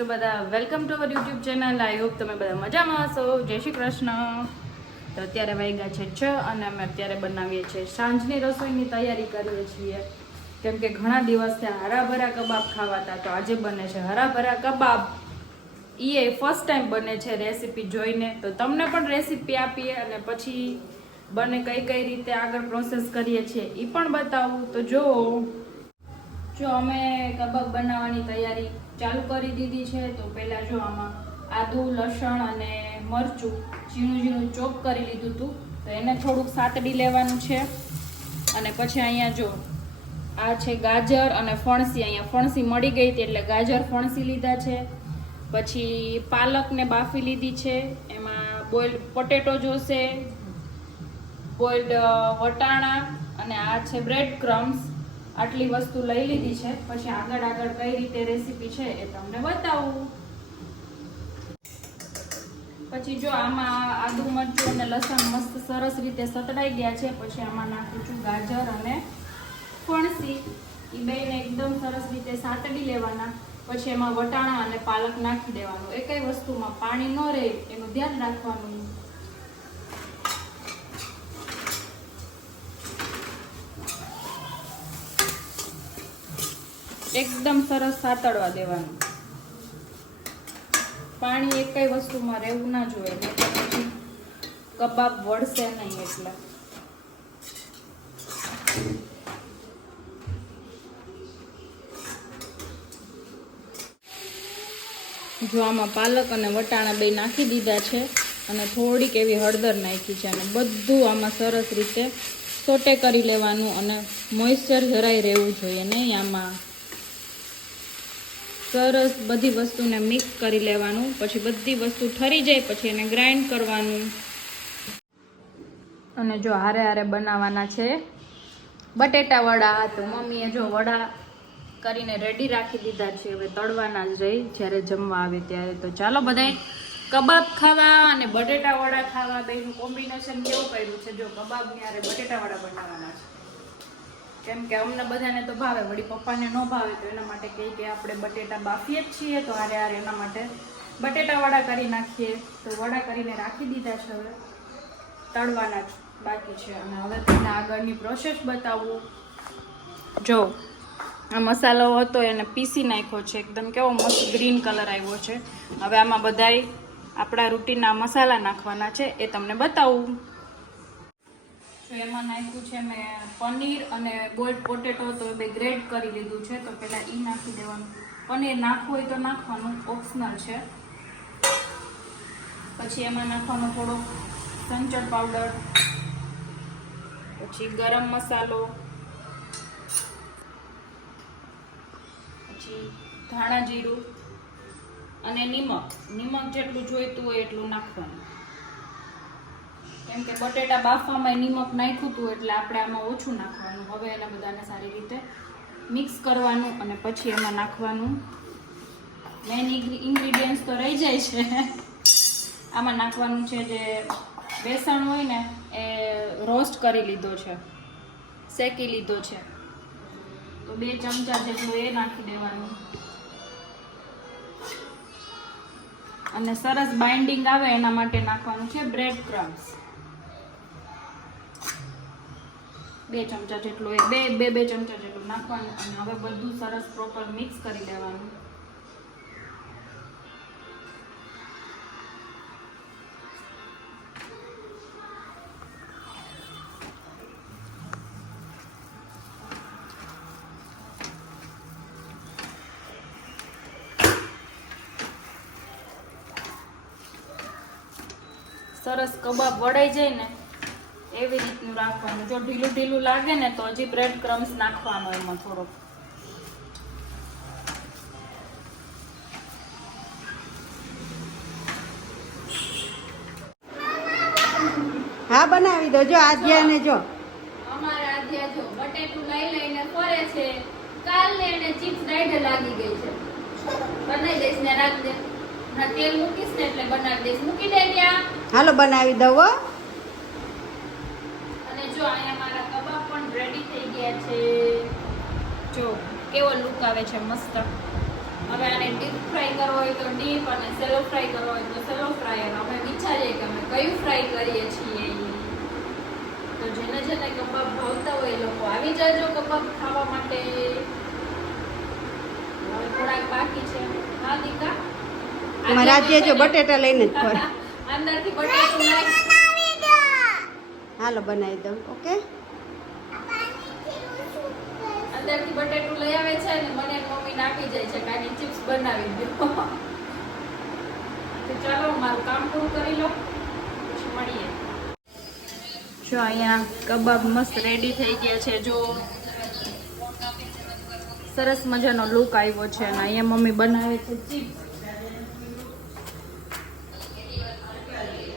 છો બધા? Welcome to our YouTube channel. I hope તમે બધા મજામાં હશો. જય શ્રી કૃષ્ણ. તો અત્યારે વાગ્યા છે 6 અને અમે અત્યારે બનાવીએ છીએ સાંજની રસોઈની તૈયારી કરીએ છીએ, કેમ કે ઘણા દિવસથી હરાભરા કબાબ ખાવાતા, તો આજે બને છે હરાભરા કબાબ. એ ફર્સ્ટ ટાઈમ બને છે રેસીપી જોઈને, તો તમને પણ રેસીપી આપીએ અને પછી બને કઈ કઈ રીતે આગળ પ્રોસેસ કરીએ છીએ એ પણ બતાવું. તો જો અમે કબાબ બનાવવાની તૈયારી ચાલુ કરી દીધી છે. તો પહેલાં જો આમાં આદુ, લસણ અને મરચું ઝીણું ઝીણું ચોપ કરી લીધું હતું, તો એને થોડુંક સાતડી લેવાનું છે. અને પછી અહીંયા જો આ છે ગાજર અને ફણસી. અહીંયા ફણસી મળી ગઈ હતી એટલે ગાજર ફણસી લીધા છે. પછી પાલકને બાફી લીધી છે. એમાં બોઇલ્ડ પોટેટો જોશે, બોઇલ્ડ વટાણા અને આ છે બ્રેડ ક્રમ્સ. આટલી વસ્તુ લઈ લીધી છે. પછી આગળ કઈ રીતે રેસીપી છે એ તમને બતાવું. પછી જો આમાં આદુ, મરચું અને લસણ મસ્ત સરસ રીતે સતડાઈ ગયા છે. પછી આમાં નાખું છું ગાજર અને ફણસી. એ બેને એકદમ સરસ રીતે સાતડી લેવાના. પછી એમાં વટાણા અને પાલક નાખી દેવાનું. એકેય વસ્તુમાં પાણી ન રહે એનું ધ્યાન રાખવાનું. એકદમ સરસ સાતડવા દેવાનું. પાણી એકેય વસ્તુમાં રહેવું ના જોઈએ, નહીં તો પછી કબાબ વળશે નહીં. એટલે જો આમાં પાલક અને વટાણા બે નાખી દીધા છે અને થોડીક એવી હળદર નાખી છે. અને બધું આમાં સરસ રીતે સોટે કરી લેવાનું. અને મોઇસ્ચર જરાય રહેવું જોઈએ નહીં. આમાં સરસ બધી વસ્તુને મિક્સ કરી લેવાનું. પછી બધી વસ્તુ ઠરી જાય પછી એને ગ્રાઇન્ડ કરવાનું. અને જો હારે હારે બનાવવાના છે બટેટા વડા. તો મમ્મીએ જો વડા કરીને રેડી રાખી દીધા છે. હવે તળવાના જ રહી જ્યારે જમવા આવે ત્યારે. તો ચાલો બધાય કબાબ ખાવા અને બટેટા વડા ખાવા બેનું કોમ્બિનેશન કેવું કર્યું છે. જો કબાબની હારે બટેટા વડા બનાવવાના છે, કેમ કે અમને બધાને તો ભાવે, વળી પપ્પાને ન ભાવે, તો એના માટે કહે કે આપણે બટેટા બાફીએ જ છીએ, તો હારે હારે એના માટે બટેટા વડા કરી નાખીએ. તો વડા કરીને રાખી દીધા છે. હવે તળવાના જ બાકી છે. અને હવે તમને આગળની પ્રોસેસ બતાવું. જો આ મસાલો હતો એને પીસી નાખ્યો છે. એકદમ કેવો મસ્ત ગ્રીન કલર આવ્યો છે. હવે આમાં બધાય આપણા રૂટીનના મસાલા નાખવાના છે, એ તમને બતાવું. તો એમાં નાખ્યું છે મેં પનીર અને બોઇલ્ડ પોટેટો. તો બે ગ્રેડ કરી લીધું છે. તો પહેલાં એ નાખી દેવાનું. પનીર નાખવું હોય તો નાખવાનું, ઓપ્શનલ છે. પછી એમાં નાખવાનો થોડો સંચળ પાવડર, પછી ગરમ મસાલો, પછી ધાણા જીરું અને નિમક જેટલું જોઈતું હોય એટલું નાખવાનું. કેમ કે બટેટા બાફવામાં નિમક નાખ્યું હતું એટલે આપણે આમાં ઓછું નાખવાનું. હવે એને બધાને સારી રીતે મિક્સ કરવાનું. અને પછી એમાં નાખવાનું મેઇન ઇન્ગ્રીડિયન્ટ્સ તો રહી જાય છે. આમાં નાખવાનું છે જે બેસણ હોય ને એ રોસ્ટ કરી લીધો છે, શેકી લીધો છે. તો 2 ચમચા જેટલું એ નાખી દેવાનું. અને સરસ બાઇન્ડિંગ આવે એના માટે નાખવાનું છે બ્રેડ ક્રમ્સ. 2 ચમચા જેટલું એ બે ચમચા જેટલું નાખવાનું. અને હવે બધું સરસ પ્રોપર મિક્સ કરી દેવાનું. સરસ કબાબ વળાઈ જાય ને એવી રીતનું રાખવાનું. જો ઢીલું ઢીલું લાગે ને તો હજી બ્રેડ ક્રમ્સ નાખવાનો એમાં થોડો. હા બનાવી દો. જો આધ્યાને જો અમારા આધ્યા જો બટેટું લઈને ફરે છે. કાલને એને ચિપ્સ રાઈડે લાગી ગઈ છે. બનાવી દઈશ ને રાખ દે. ના તેલ મૂકીશ ને એટલે બનાવી દઈશ. મૂકી દે ત્યાં. હાલો બનાવી દો. અને જો અહીંયા મારા કબાબ પણ રેડી થઈ ગયા છે. જો કેવો લુક આવે છે, મસ્ત. હવે આને ડીપ ફ્રાય કરવો હોય તો ડીપ અને સેલો ફ્રાય કરવો હોય તો સેલો ફ્રાય. અને અમે વિચારીએ કે અમે કયું ફ્રાય કરીએ છીએ. તો જેને જેને કબાબ ભાવતા હોય એ લોકો આવી જાજો કબાબ ખાવા માટે. હવે થોડાક બાકી છે. હા દીકા અમારા રાજ્ય જો બટેટા લઈને જ ફરે. અંદરથી બટેટું નાખ. હાલો બનાવી દઉં. ઓકે અંદરથી બટેટું લઈ આવે છે ને મને મમ્મી નાખી જાય છે કાની ચિપ્સ બનાવી દો. તો ચાલો મારું કામ પૂરું કરી લો પછી મળીએ. જો અહીંયા કબાબ મસ્ત રેડી થઈ ગયા છે. જો સરસ મજાનો લુક આવ્યો છે અને અહીંયા મમ્મી બનાવે છે ચિપ્સ.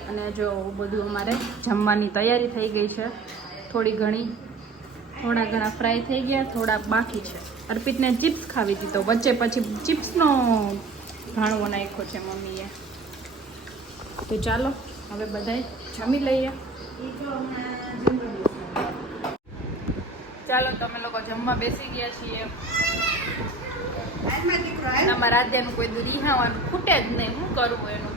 અને જો બધું અમારે જમવાની તૈયારી થઈ ગઈ છે. થોડા ઘણા ફ્રાય થઈ ગયા, થોડા બાકી છે. અર્પિતને ચિપ્સ ખાવી હતી તો વચ્ચે પછી ચિપ્સનો ભાણવો નાખ્યો છે મમ્મીએ. તો ચાલો હવે બધાય જમી લઈએ. ચાલો તમે લોકો જમવા બેસી ગયા છીએ. તમારા રાધ્યાનું કોઈ રીહાવાનું ખૂટે જ નહીં. શું કરવું એનું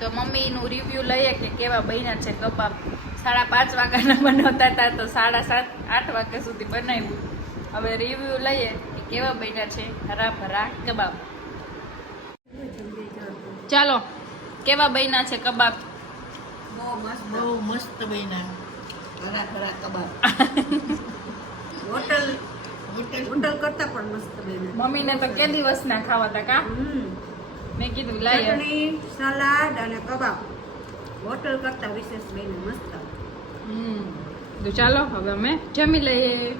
તો મમ્મીનું રિવ્યુ લઈએ કે કેવા બન્યા છે કબાબ. 5:30 વાગ્યાના બનાવતા હતા તો 7:30-8 વાગ્યા સુધી બનાવ્યું. હવે રિવ્યુ લઈએ કે કેવા બન્યા છે હરાભરા કબાબ. ચાલો કેવા બન્યા છે કબાબ? બહુ મસ્ત બન્યા. ઘરા કબાબ. હોટલ કરતા પણ મસ્ત બન્યા. મમ્મીને તો કે દિવસના ખાવા હતા કા? મેં કીધું લાય. ચટણી, સલાડ અને કબાબ હોટલ કરતા વિશેષ બન્યા મસ્ત. તો ચાલો હવે અમે જમી લઈએ.